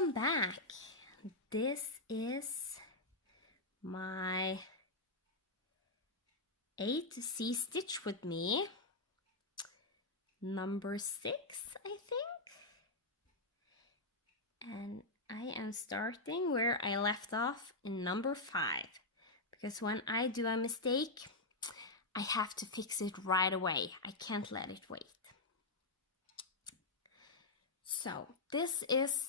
Welcome back. This is my 8C stitch with me, number 6, I think. And I am starting where I left off in number 5, because when I do a mistake, I have to fix it right away. I can't let it wait. So this is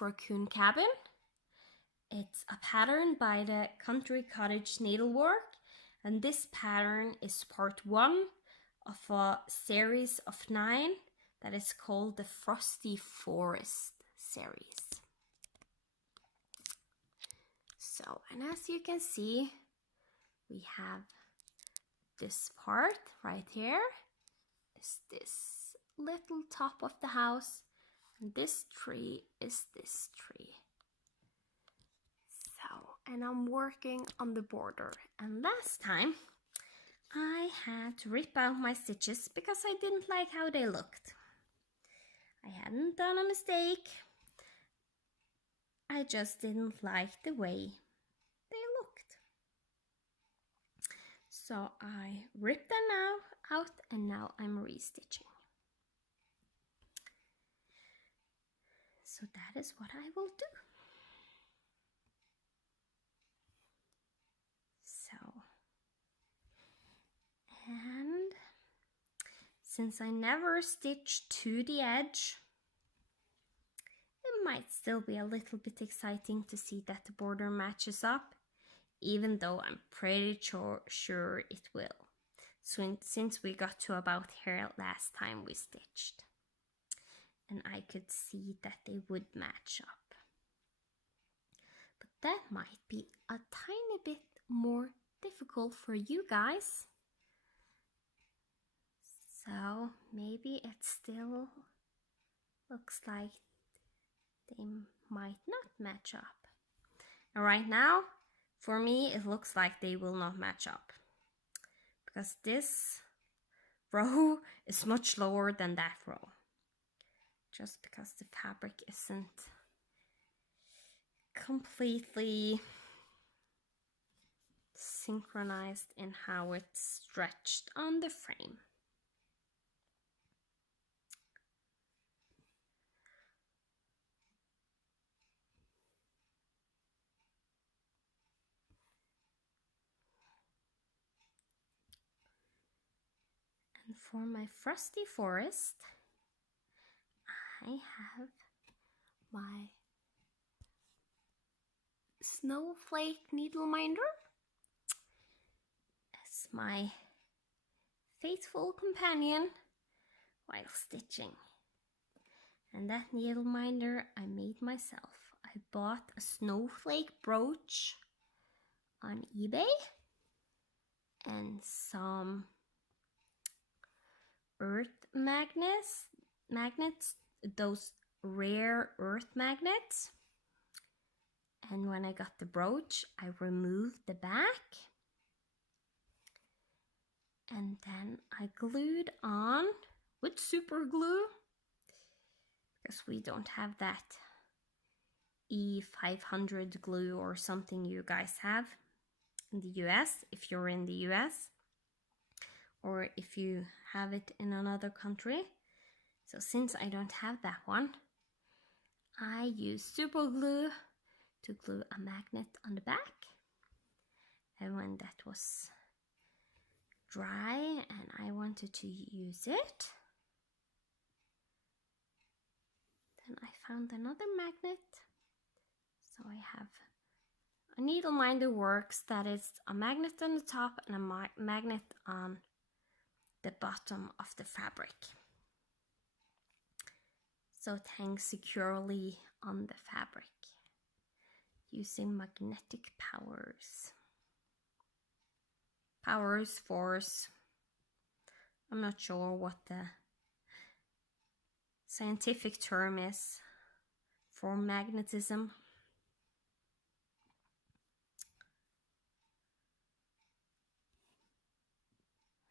Racon Cabin. It's a pattern by the Cottage needlework, and this pattern is part 1 of a series of 9 that is called the Frosty Forest series. So, and as you can see, we have this part right here. Is this little top of the house, and this tree is this tree. So, and I'm working on the border, and last time I had to rip out my stitches because I didn't like how they looked. I hadn't done a mistake, I just didn't like the way they looked. So I ripped them out and now I'm restitching. So that is what I will do. So, and since I never stitch to the edge, it might still be a little bit exciting to see that the border matches up, even though I'm pretty sure it will, since we got to about here last time we stitched. And I could see that they would match up. But that might be a tiny bit more difficult for you guys. So maybe it still looks like they might not match up. And right now, for me, it looks like they will not match up, because this row is much lower than that row, just because the fabric isn't completely synchronized in how it's stretched on the frame. And for my Frosty Forest, I have my snowflake needle minder as my faithful companion while stitching. And that needle minder I made myself. I bought a snowflake brooch on eBay and some earth magnets, those rare earth magnets. And when I got the brooch, I removed the back, and then I glued on with super glue, because we don't have that E500 glue or something you guys have in the US, if you're in the US, or if you have it in another country. So since I don't have that one, I use super glue to glue a magnet on the back. And when that was dry and I wanted to use it, then I found another magnet. So I have a needle minder works that is a magnet on the top and a magnet on the bottom of the fabric, so it hangs securely on the fabric using magnetic force. I'm not sure what the scientific term is for magnetism.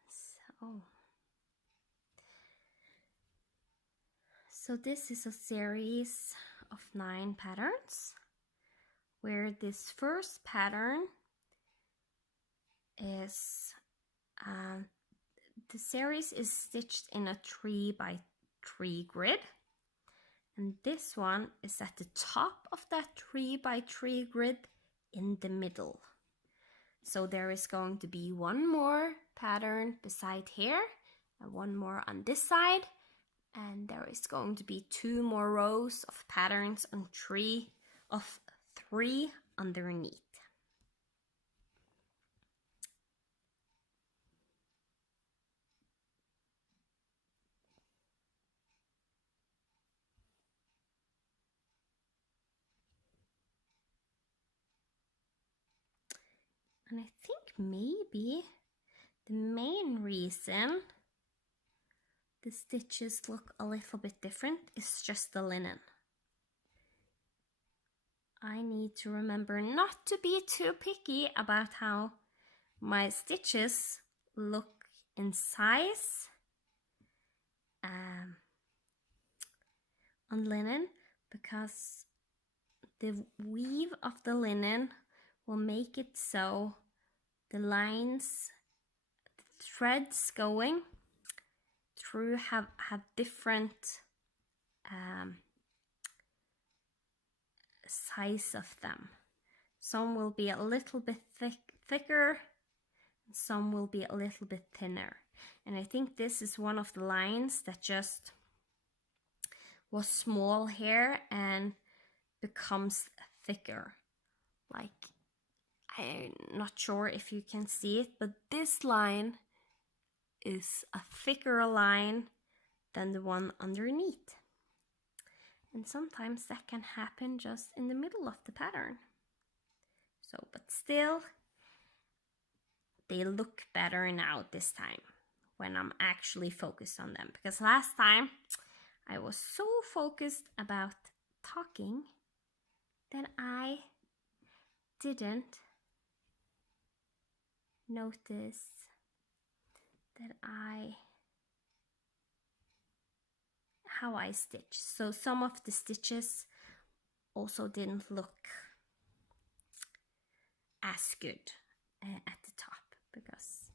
So So this is a series of 9 patterns, where this first pattern is, the series is stitched in a 3 by 3 grid. And this one is at the top of that 3 by 3 grid in the middle. So there is going to be one more pattern beside here and one more on this side. And there is going to be 2 more rows of patterns on 3 underneath. And I think maybe the main reason the stitches look a little bit different is just the linen. I need to remember not to be too picky about how my stitches look in size on linen, because the weave of the linen will make it so the lines, the threads going through have different size of them. Some will be a little bit thicker, and some will be a little bit thinner. And I think this is one of the lines that just was small here and becomes thicker. Like, I'm not sure if you can see it, but this line is a thicker line than the one underneath. And sometimes that can happen just in the middle of the pattern. So, but still, they look better now this time when I'm actually focused on them. Because last time I was so focused about talking that I didn't notice that how I stitch. So some of the stitches also didn't look as good at the top, because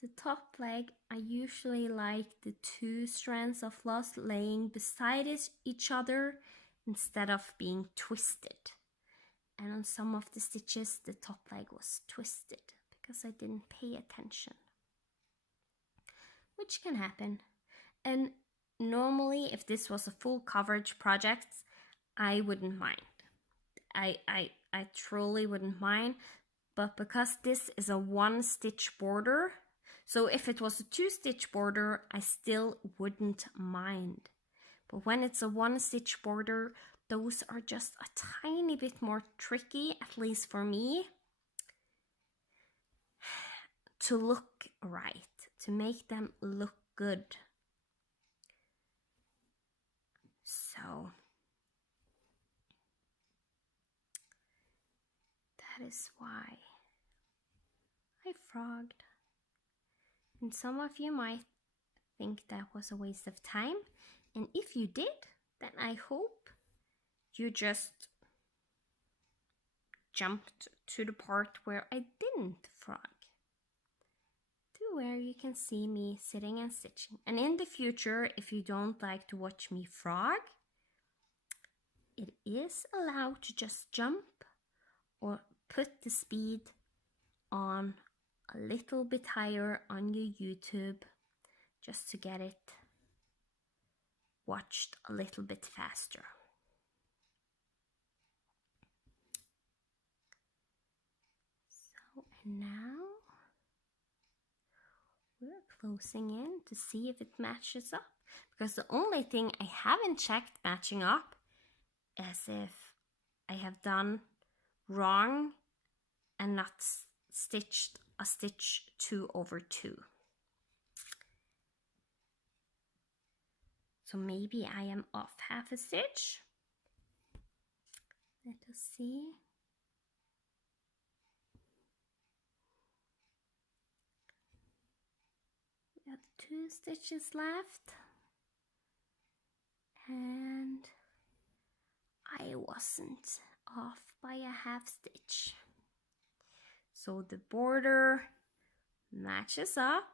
the top leg, I usually like the 2 strands of floss laying beside each other instead of being twisted. And on some of the stitches, the top leg was twisted because I didn't pay attention, which can happen. And normally, if this was a full coverage project, I wouldn't mind. I truly wouldn't mind. But because this is a 1-stitch border, so if it was a 2-stitch border, I still wouldn't mind. But when it's a 1-stitch border, those are just a tiny bit more tricky, at least for me, to look right, to make them look good. So that is why I frogged. And some of you might think that was a waste of time. And if you did, then I hope you just jumped to the part where I didn't frog, to where you can see me sitting and stitching. And in the future, if you don't like to watch me frog, it is allowed to just jump or put the speed on a little bit higher on your YouTube, just to get it watched a little bit faster. So, and now we're closing in to see if it matches up, because the only thing I haven't checked matching up is if I have done wrong and not stitched a stitch 2 over 2. So maybe I am off half a stitch. Let us see. Got 2 stitches left, and I wasn't off by a half stitch. So the border matches up,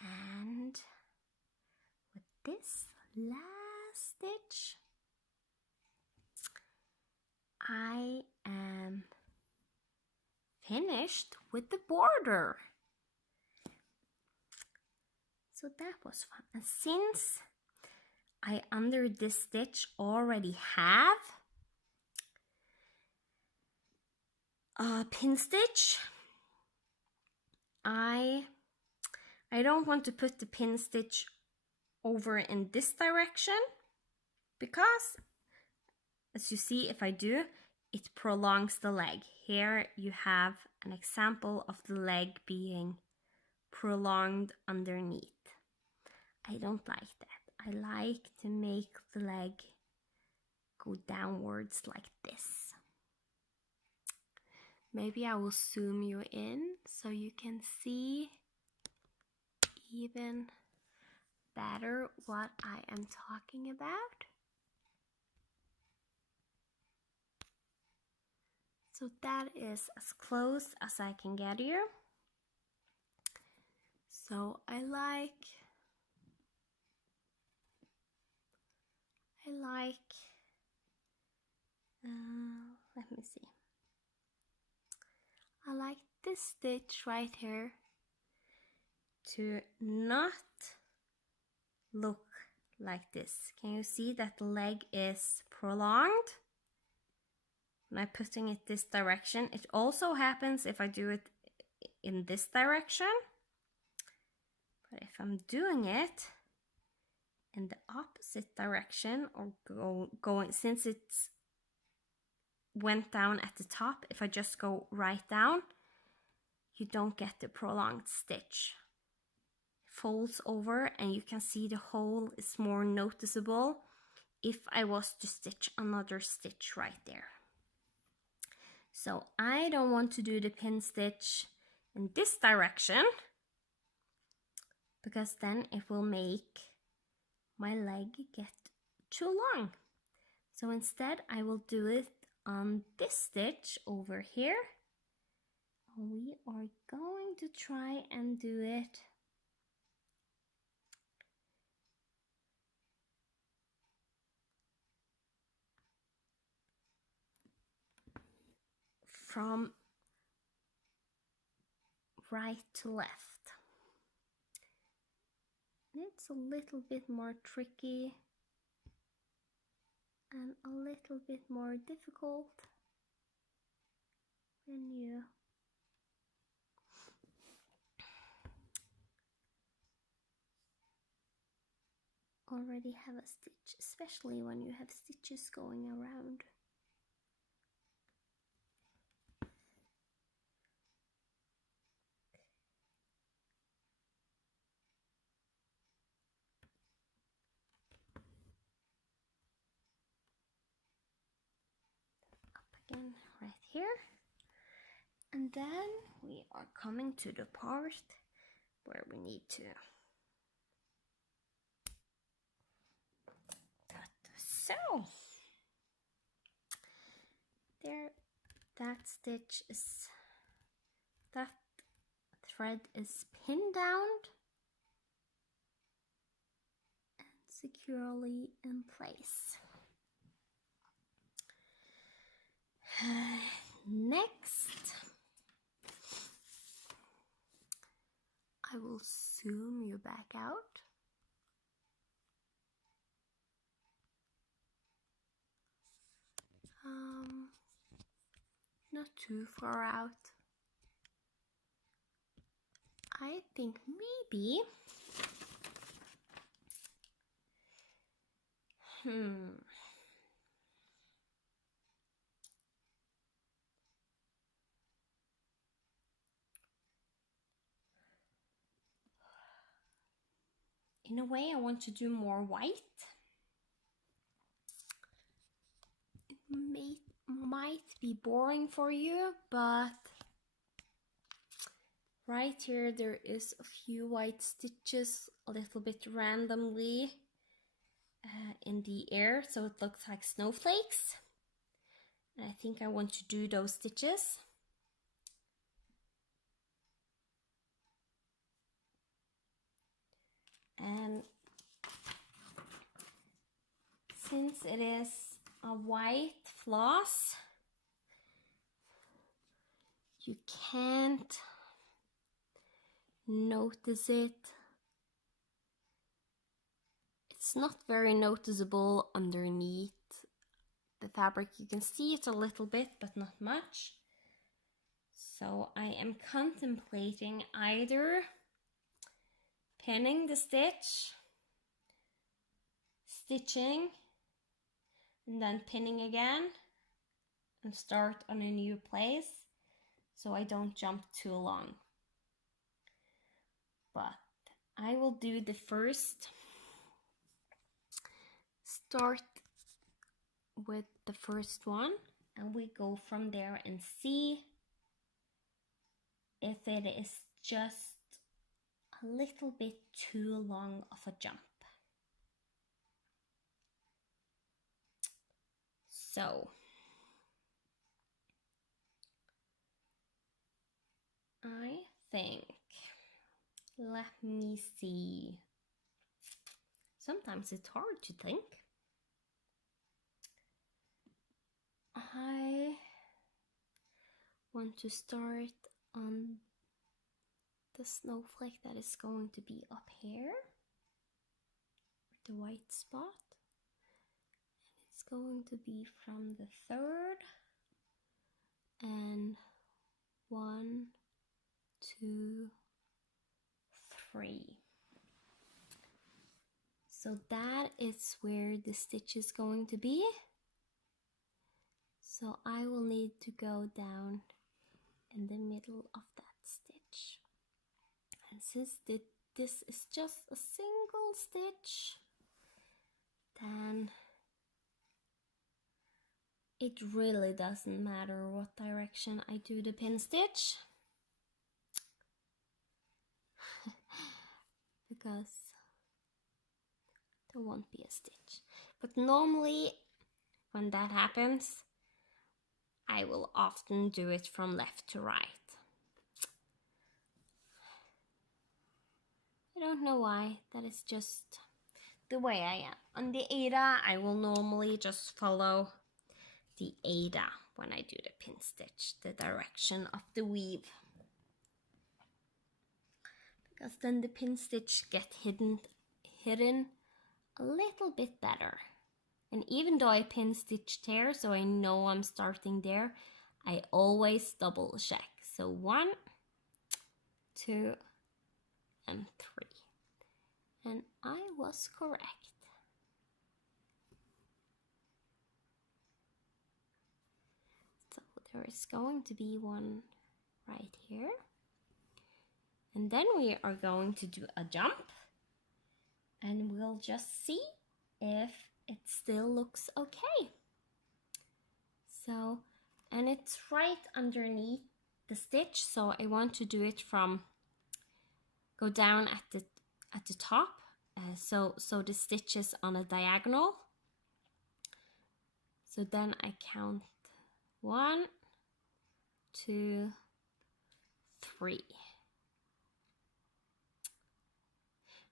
and with this last stitch I am finished with the border. So that was fun. And since I under this stitch already have a pin stitch, I don't want to put the pin stitch over in this direction, because as you see, if I do, it prolongs the leg. Here you have an example of the leg being prolonged underneath. I don't like that. I like to make the leg go downwards like this. Maybe I will zoom you in so you can see even better what I am talking about. So that is as close as I can get you. So I like let me see. I like this stitch right here to not look like this. Can you see that the leg is prolonged? When I'm putting it this direction, it also happens if I do it in this direction. But if I'm doing it in the opposite direction, or going, since it's went down at the top, if I just go right down, you don't get the prolonged stitch. It folds over and you can see the hole is more noticeable if I was to stitch another stitch right there. So I don't want to do the pin stitch in this direction, because then it will make my leg get too long. So instead I will do it on this stitch over here. We are going to try and do it from right to left. It's a little bit more tricky and a little bit more difficult when you already have a stitch, especially when you have stitches going around. Again right here, and then we are coming to the part where we need to cut the sew. There, that stitch is, that thread is pinned down and securely in place. Next, I will zoom you back out. Not too far out. I think maybe in a way I want to do more white. It might be boring for you, but Right here there is a few white stitches a little bit randomly in the air, so it looks like snowflakes. And I think I want to do those stitches. And since it is a white floss, you can't notice it. It's not very noticeable underneath the fabric. You can see it a little bit, but not much. So I am contemplating either pinning the stitch, stitching, and then pinning again, and start on a new place so I don't jump too long. But I will do the first. Start with the first one, and we go from there and see if it is just a little bit too long of a jump. So I think, let me see. Sometimes it's hard to think. I want to start on the snowflake that is going to be up here, the white spot. And it's going to be from the third, and 1, 2, 3. So that is where the stitch is going to be. So I will need to go down in the middle of that stitch. And since this is just a single stitch, then it really doesn't matter what direction I do the pin stitch. Because there won't be a stitch. But normally when that happens, I will often do it from left to right. I don't know why, that is just the way I am. On the Ada, I will normally just follow the Ada when I do the pin stitch, the direction of the weave. Because then the pin stitch get hidden a little bit better. And even though I pin stitched here, so I know I'm starting there, I always double check. So 1, 2, and 3. And I was correct. So there is going to be one right here. And then we are going to do a jump. And we'll just see if it still looks okay. So, and it's right underneath the stitch, so I want to do it from, go down at the top, so the stitch is on a diagonal. So then I count 1, 2, 3.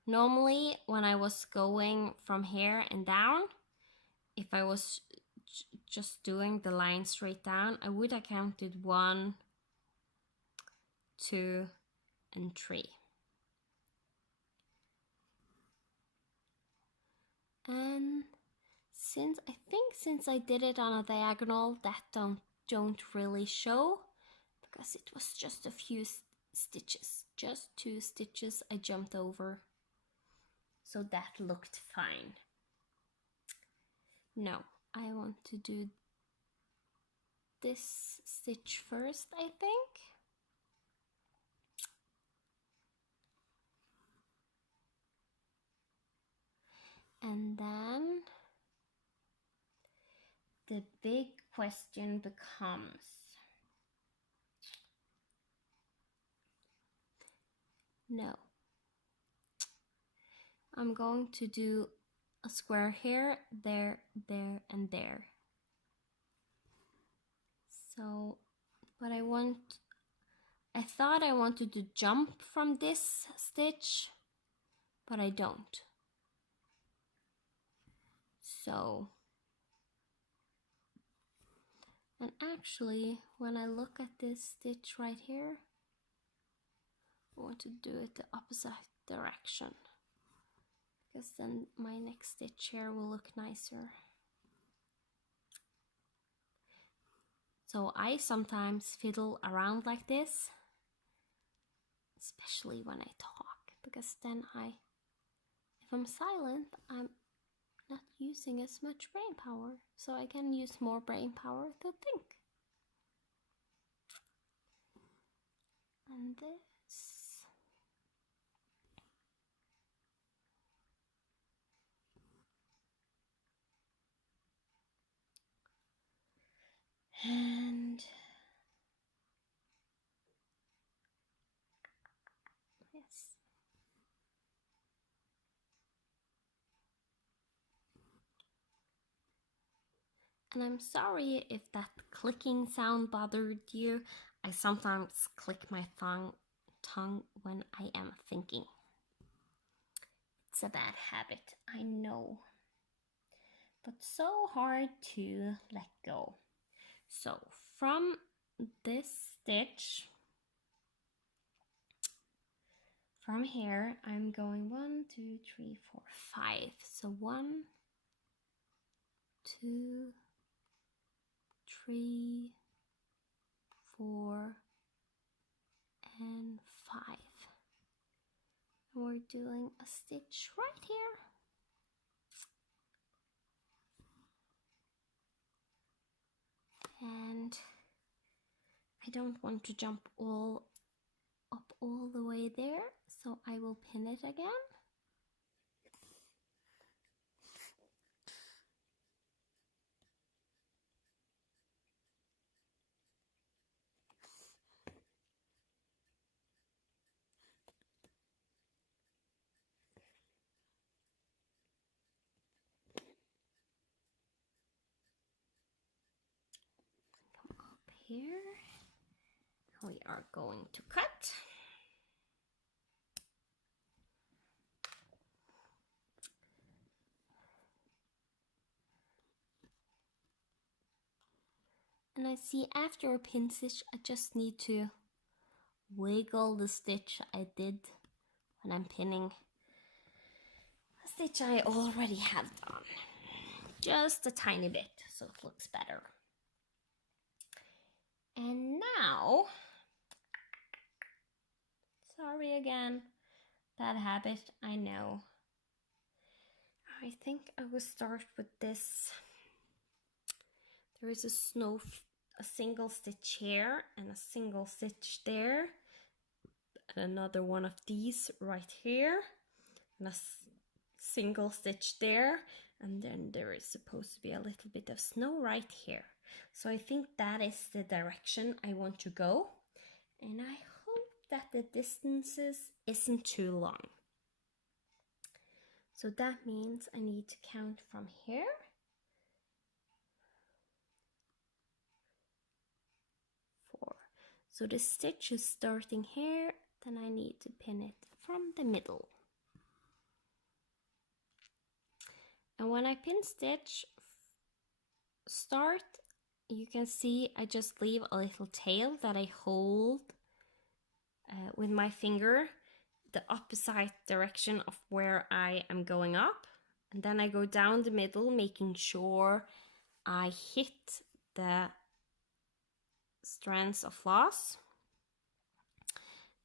Normally when I was going from here and down, if I was just doing the line straight down, I would have counted 1, 2, and 3. And since I did it on a diagonal, that don't really show, because it was just a few stitches, just 2 stitches I jumped over. So that looked fine. Now I want to do this stitch first, I think. And then the big question becomes, No. I'm going to do a square here, there, there, and there. So, but I thought I wanted to jump from this stitch, but I don't. So, and actually, when I look at this stitch right here, I want to do it the opposite direction, because then my next stitch here will look nicer. So I sometimes fiddle around like this, especially when I talk, because then if I'm silent, I'm not using as much brain power, so I can use more brain power to think. And this. And yes. And I'm sorry if that clicking sound bothered you. I sometimes click my tongue when I am thinking. It's a bad habit, I know, but so hard to let go. So from this stitch, from here, I'm going 1, 2, 3, 4, 5. So 1, 2, 3, 4, and 5. And we're doing a stitch right here. And I don't want to jump up all the way there, so I will pin it again. Come up here. We are going to cut. And I see after a pin stitch, I just need to wiggle the stitch I did when I'm pinning a stitch I already have done. Just a tiny bit, so it looks better. And now, sorry again, bad habit, I know. I think I will start with this. There is a single stitch here and a single stitch there, and another one of these right here, and a single stitch there, and then there is supposed to be a little bit of snow right here. So I think that is the direction I want to go, and I hope that the distances isn't too long. So that means I need to count from here. 4. So the stitch is starting here, then I need to pin it from the middle. And when I pin stitch start, you can see I just leave a little tail that I hold with my finger the opposite direction of where I am going up, and then I go down the middle, making sure I hit the strands of floss.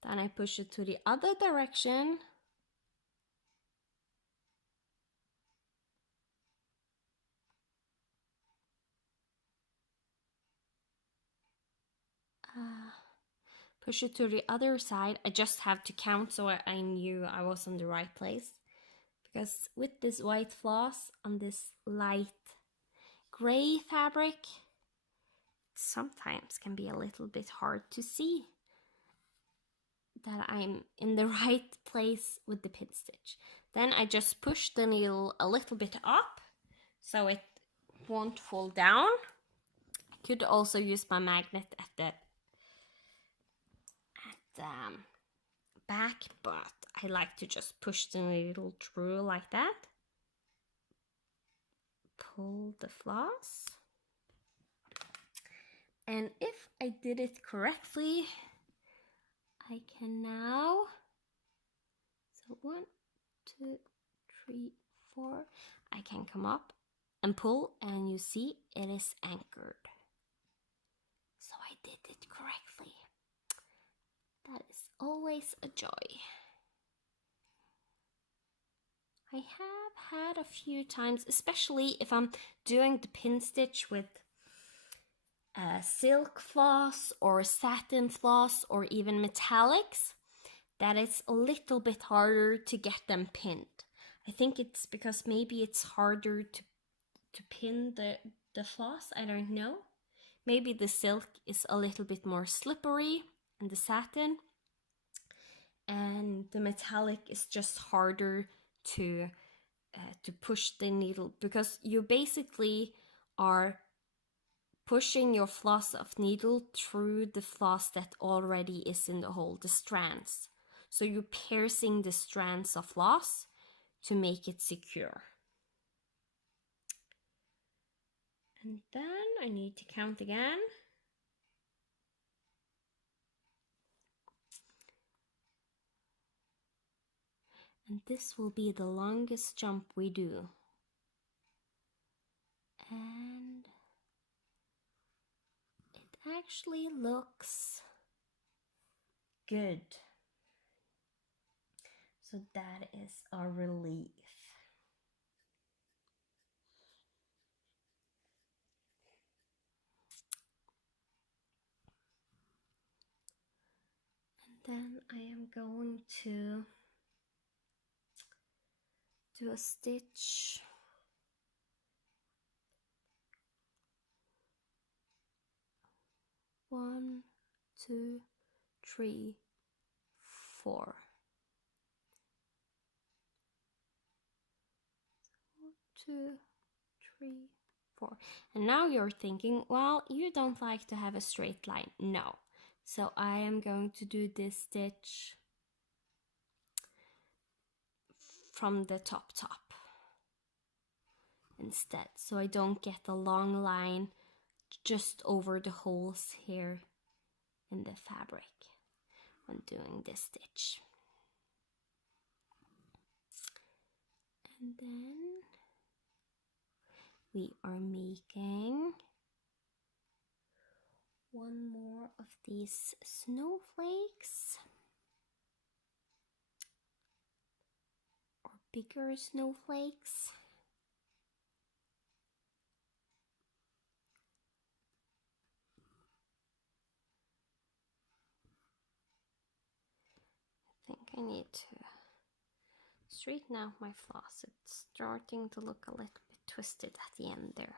Then I push it to the other direction, push it to the other side. I just have to count so I knew I was in the right place, because with this white floss on this light gray fabric, it sometimes can be a little bit hard to see that I'm in the right place with the pin stitch. Then I just push the needle a little bit up so it won't fall down. I could also use my magnet at the back, but I like to just push the needle through like that. Pull the floss. And if I did it correctly, I can now, so 1, 2, 3, 4, I can come up and pull, and you see it is anchored. So I did it correctly. That is always a joy. I have had a few times, especially if I'm doing the pin stitch with silk floss or satin floss or even metallics, that it's a little bit harder to get them pinned. I think it's because maybe it's harder to pin the floss, I don't know. Maybe the silk is a little bit more slippery and the satin, and the metallic is just harder to push the needle, because you basically are pushing your floss of needle through the floss that already is in the hole, the strands. So you're piercing the strands of floss to make it secure. And then I need to count again. And this will be the longest jump we do. And it actually looks good. So that is a relief. And then I am going to do a stitch. 1, 2, 3, 4. 2, 3, 4. And now you're thinking, well, you don't like to have a straight line. No. So I am going to do this stitch from the top instead, so I don't get a long line just over the holes here in the fabric when doing this stitch. And then we are making one more of these snowflakes, or bigger snowflakes. I think I need to straighten out my floss. It's starting to look a little bit twisted at the end there.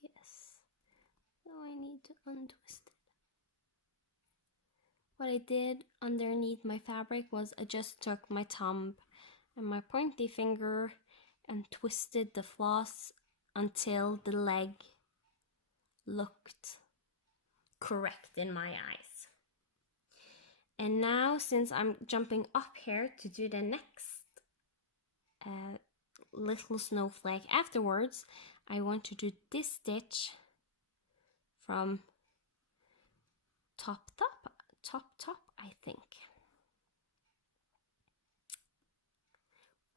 Yes, so I need to untwist it. What I did underneath my fabric was I just took my thumb and my pointy finger and twisted the floss until the leg looked correct in my eyes. And now, since I'm jumping up here to do the next little snowflake afterwards, I want to do this stitch from top, I think.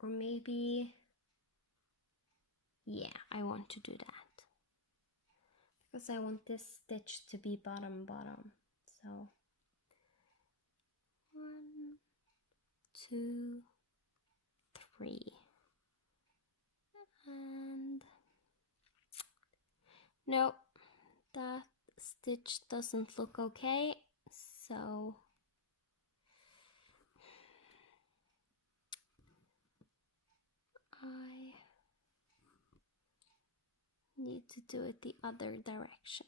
Or maybe, yeah, I want to do that, because I want this stitch to be bottom. So 1, 2, 3, and no, that stitch doesn't look okay, so I need to do it the other direction.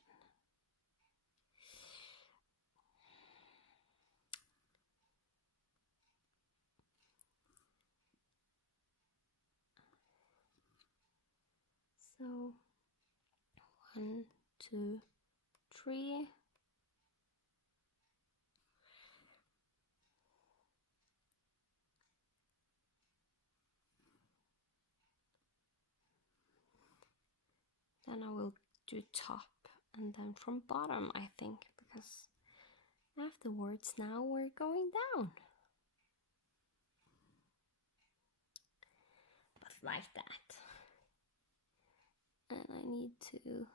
So 1, 2, 3. Then I will do top and then from bottom, I think, because afterwards now we're going down. But like that. And I need to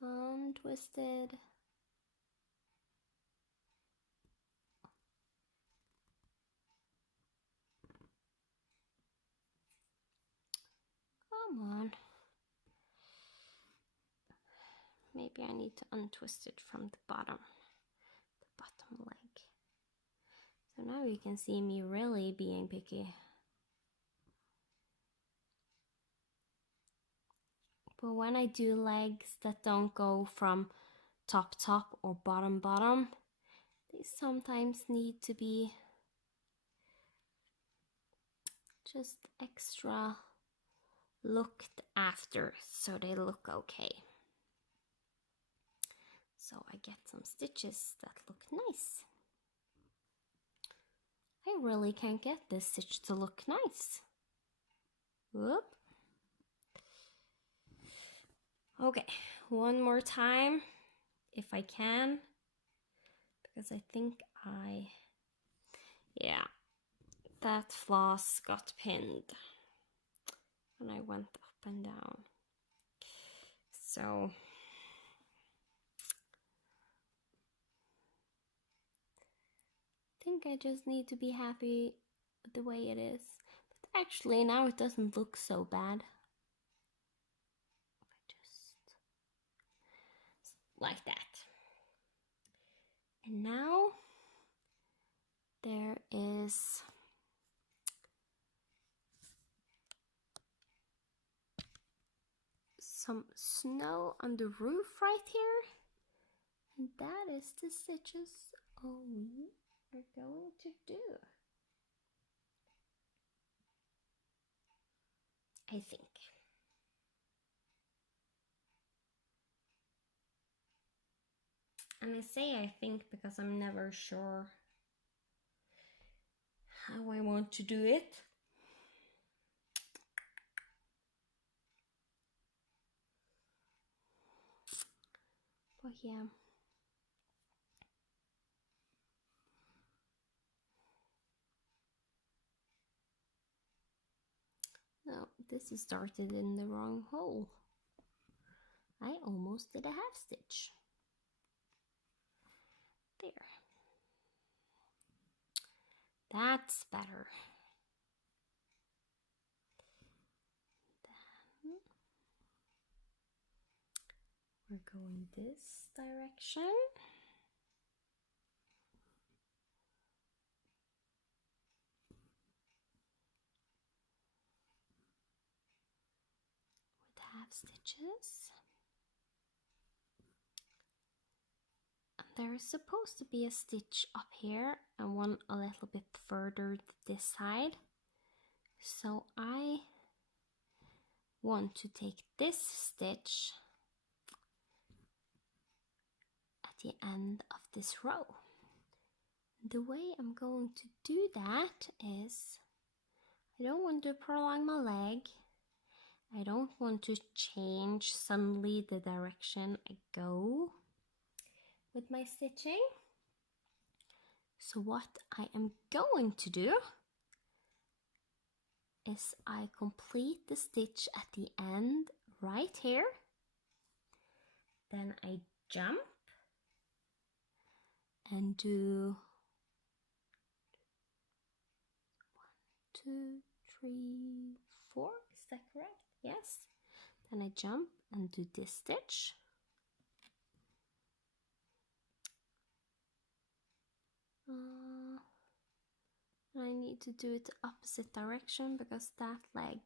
untwist it. Come on. Maybe I need to untwist it from the bottom leg. So now you can see me really being picky. But when I do legs that don't go from top or bottom, they sometimes need to be just extra looked after so they look okay. So I get some stitches that look nice. I really can't get this stitch to look nice. Whoop. Okay, one more time if I can, because I think yeah, that floss got pinned and I went up and down. So I think I just need to be happy with the way it is. But actually now it doesn't look so bad. Just like that. And now there is some snow on the roof right here. And that is the stitches we are going to do. I think. And I say I think because I'm never sure how I want to do it. But yeah. No, this is started in the wrong hole. I almost did a half stitch. There. That's better. Then we're going this direction. With half stitches. There is supposed to be a stitch up here and one a little bit further this side. So I want to take this stitch at the end of this row. The way I'm going to do that is I don't want to prolong my leg. I don't want to change suddenly the direction I go with my stitching. So what I am going to do is I complete the stitch at the end right here. Then I jump and do 1, 2, 3, 4. Is that correct? Yes. Then I jump and do this stitch. I need to do it the opposite direction because that leg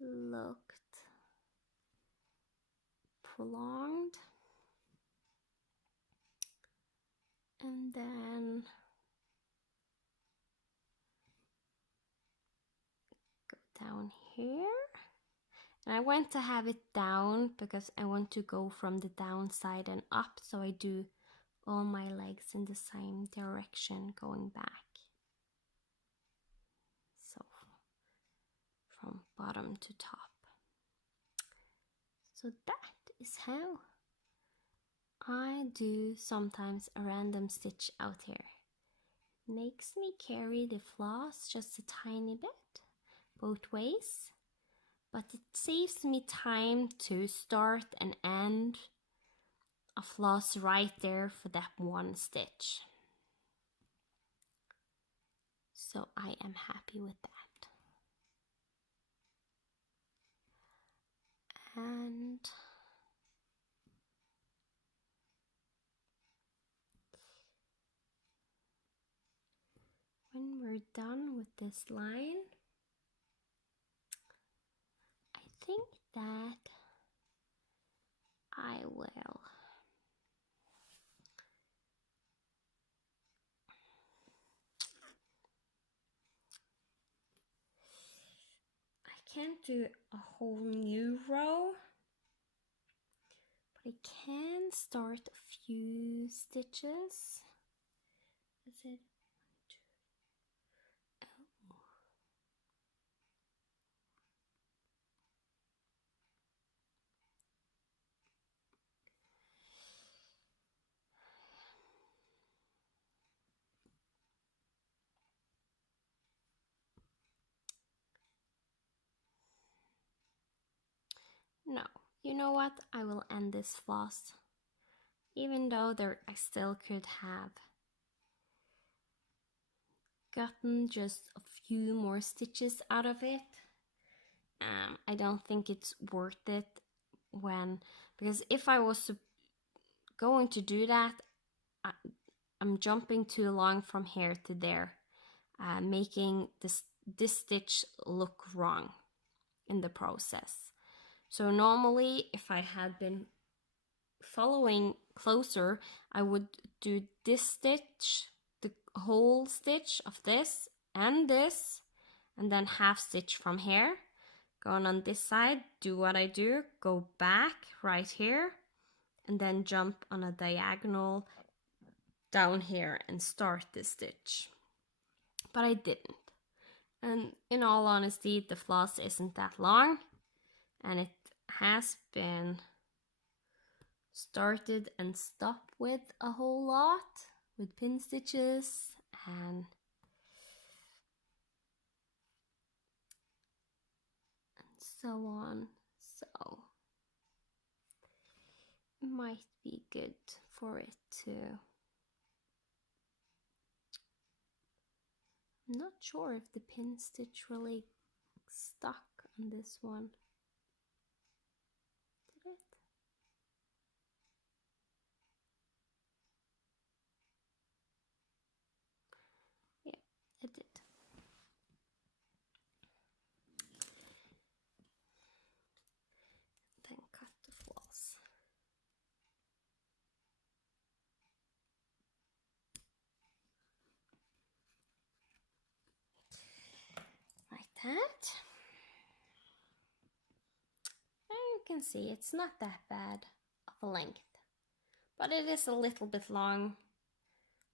looked prolonged. And then go down here. And I want to have it down because I want to go from the downside and up, so I do all my legs in the same direction going back. So from bottom to top. So that is how I do sometimes a random stitch out here. Makes me carry the floss just a tiny bit both ways, but it saves me time to start and end a floss right there for that one stitch. So I am happy with that. And when we're done with this line, I think that I will can't do a whole new row, but I can start a few stitches. Is it 1, 2, oh. No, you know what? I will end this floss, even though I still could have gotten just a few more stitches out of it. I don't think it's worth it because if I was going to do that, I'm jumping too long from here to there, making this stitch look wrong in the process. So normally, if I had been following closer, I would do this stitch, the whole stitch of this, and then half stitch from here. Going on this side, do what I do, go back right here, and then jump on a diagonal down here and start this stitch. But I didn't. And in all honesty, the floss isn't that long, and it has been started and stopped with a whole lot with pin stitches and so on. So it might be good for it to. I'm not sure if the pin stitch really stuck on this one. Did it? Yeah, it did. Then cut the floss. Like that. And you can see it's not that bad of a length, but it is a little bit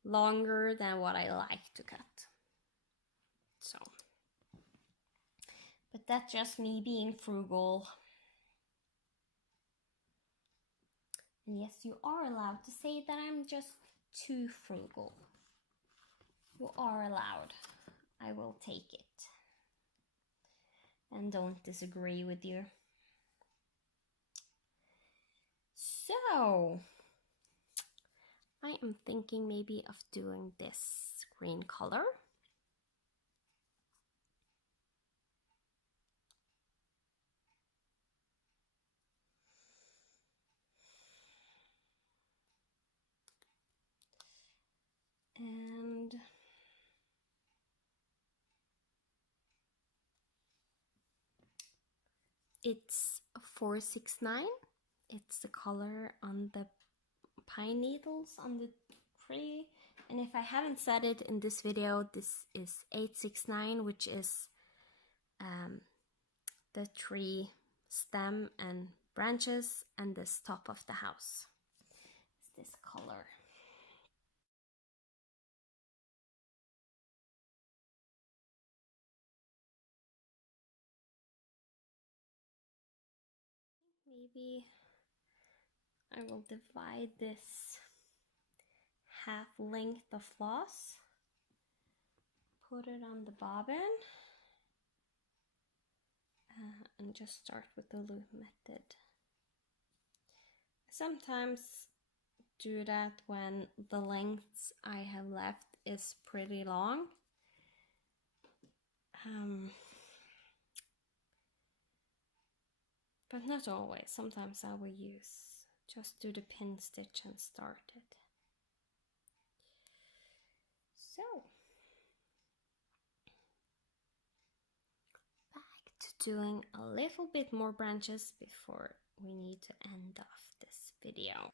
longer than what I like to cut. So, but that's just me being frugal. And yes, you are allowed to say that I'm just too frugal. You are allowed. I will take it. And don't disagree with you. So, I am thinking maybe of doing this green color. And it's 469 it's the color on the pine needles on the tree. And if I haven't said it in this video, this is 869, which is the tree stem and branches, and this top of the house. It's this color. Maybe I will divide this half length of floss, put it on the bobbin, and just start with the loop method. Sometimes do that when the lengths I have left is pretty long. But not always. Sometimes I will just do the pin stitch and start it. So, back to doing a little bit more branches before we need to end off this video.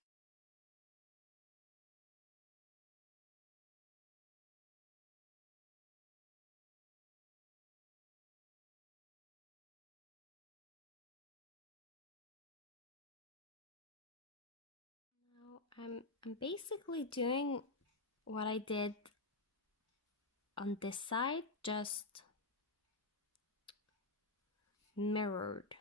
I'm basically doing what I did on this side, just mirrored.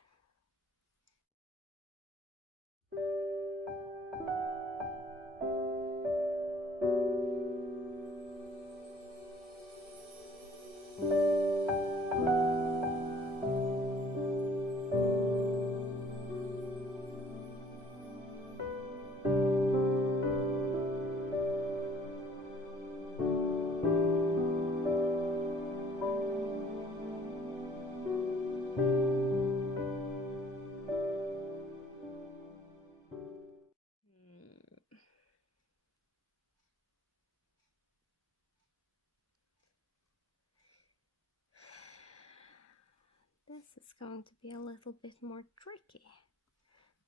This is going to be a little bit more tricky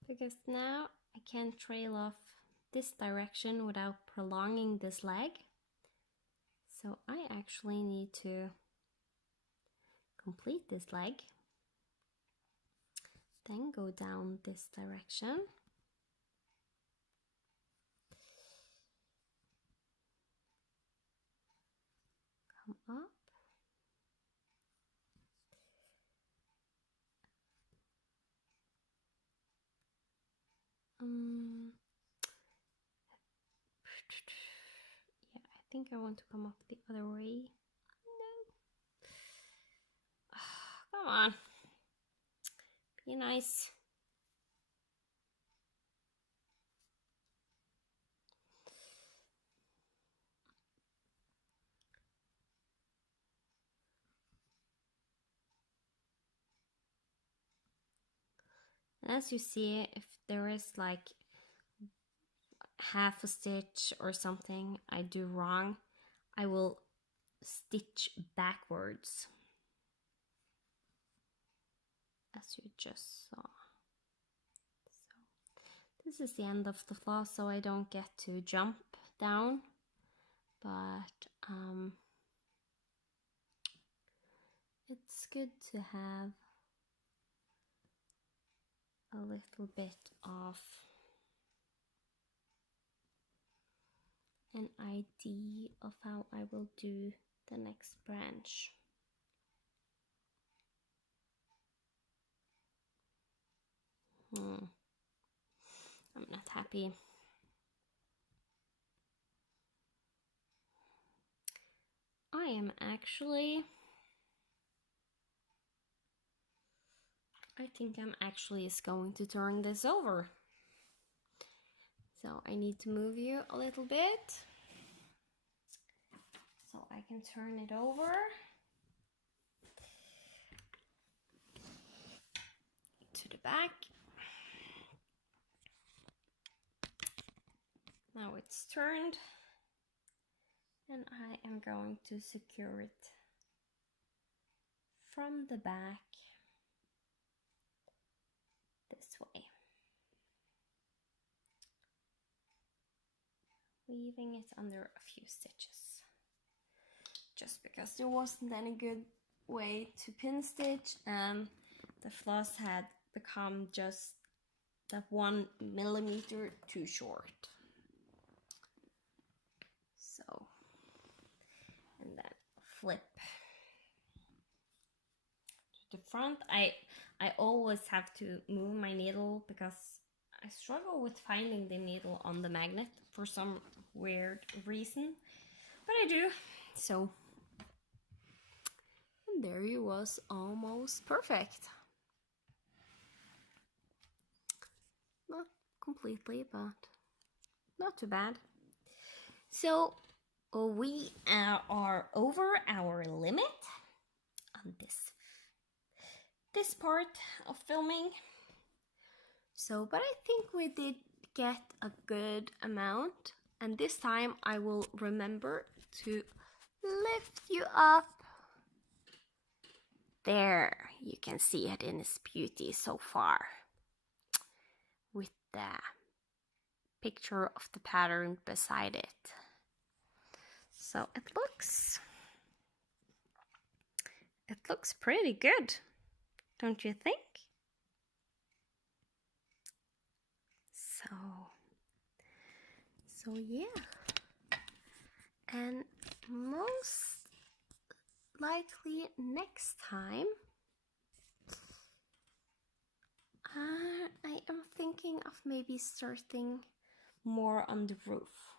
because now I can't trail off this direction without prolonging this leg. So I actually need to complete this leg, then go down this direction, come up, yeah, I think I want to come up the other way. No. Oh, come on. Be nice. And as you see, if there is like half a stitch or something I do wrong, I will stitch backwards, as you just saw. So this is the end of the floss, so I don't get to jump down, but it's good to have a little bit of an idea of how I will do the next branch. I'm not happy. I think I'm actually going to turn this over. So I need to move you a little bit so I can turn it over. To the back. Now it's turned, and I am going to secure it from the back this way. leaving it under a few stitches. Just because there wasn't any good way to pin stitch and the floss had become just that 1 millimeter too short. So, and then flip to the front. I always have to move my needle because I struggle with finding the needle on the magnet for some weird reason, but I do. So, and there it was, almost perfect. Not completely, but not too bad. So we are over our limit on this part of filming. So, but I think we did get a good amount, and this time I will remember to lift you up. There, you can see it in its beauty so far, with the picture of the pattern beside it. So it looks pretty good, don't you think? So yeah, and most likely next time I am thinking of maybe starting more on the roof.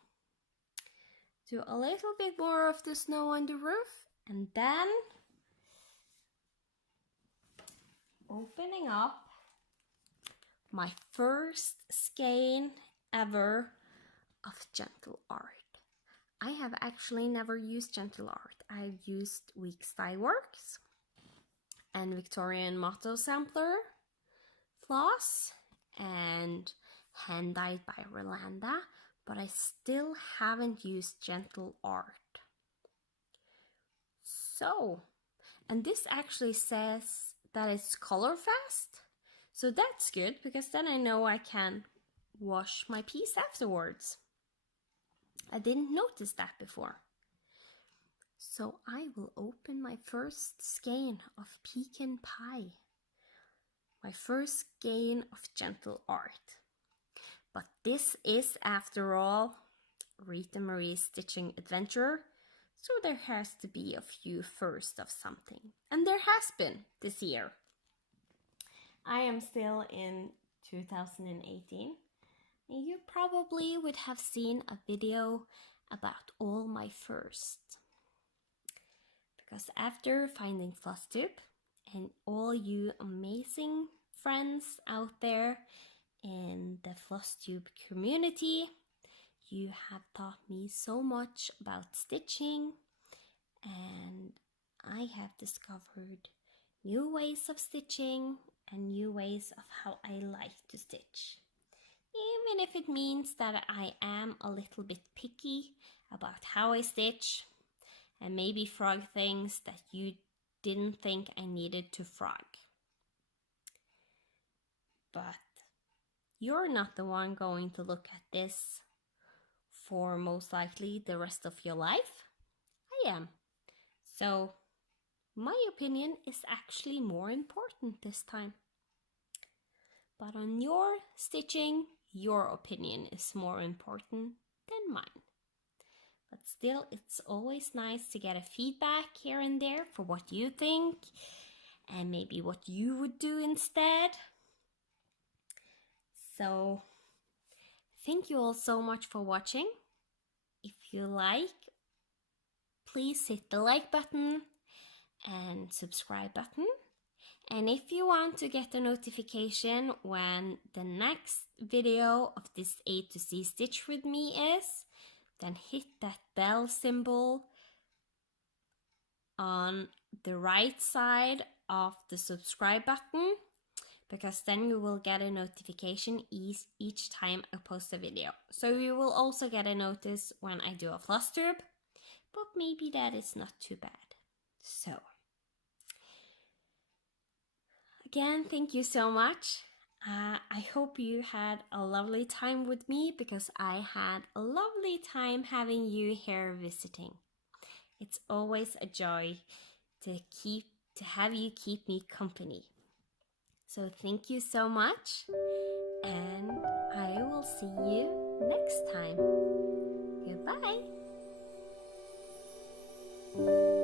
Do a little bit more of the snow on the roof, and then opening up my first skein ever of gentle art. I have actually never used gentle art. I've used Weeks Dye Works and Victorian Motto Sampler floss and hand dyed by Rolanda, but I still haven't used gentle art. So, and this actually says that it's color fast, so that's good because then I know I can wash my piece afterwards. I didn't notice that before. So I will open my first skein of pecan pie. My first skein of gentle art. But this is, after all, Rita Marie's stitching adventure, so there has to be a few firsts of something. And there has been this year. I am still in 2018. And you probably would have seen a video about all my firsts. Because after finding FlossTube and all you amazing friends out there in the FlossTube community, you have taught me so much about stitching, and I have discovered new ways of stitching and new ways of how I like to stitch. Even if it means that I am a little bit picky about how I stitch and maybe frog things that you didn't think I needed to frog. But you're not the one going to look at this for most likely the rest of your life. I am. So my opinion is actually more important this time. But on your stitching, your opinion is more important than mine. But still, it's always nice to get a feedback here and there for what you think and maybe what you would do instead. So, thank you all so much for watching. If you like, please hit the like button and subscribe button. And if you want to get a notification when the next video of this A to Z stitch with me is, then hit that bell symbol on the right side of the subscribe button, because then you will get a notification each time I post a video. So you will also get a notice when I do a floss tube, but maybe that is not too bad. So, again, thank you so much. I hope you had a lovely time with me, because I had a lovely time having you here visiting. It's always a joy to have you keep me company. So thank you so much, and I will see you next time. Goodbye.